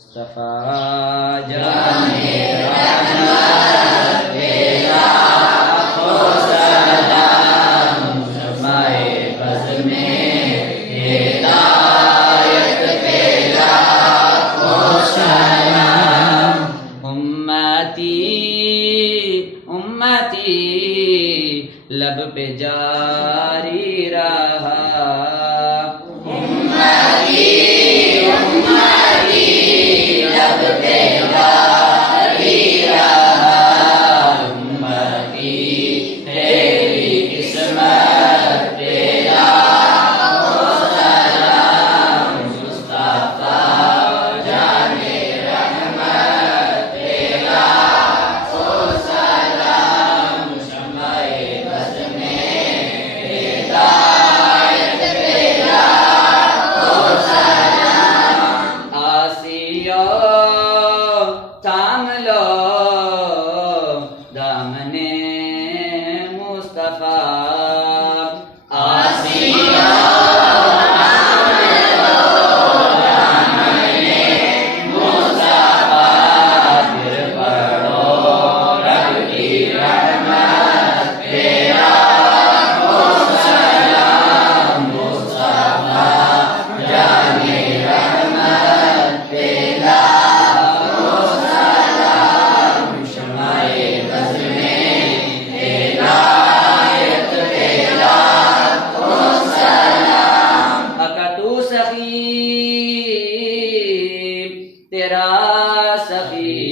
मुस्तफा जाने रहमत तेरा हो सलाम शमाए बज़ में हिदायत तेरा हो सलाम उम्मती उम्मती लब पे जारी रहा थाम लो दामने मुस्तफा आसिया थाम लो दामने मुस्तफा फिर पढ़ो रब की रहमत तेरा हो सलाम मुस्तफा जाने रहमत तेरा तेरा सखी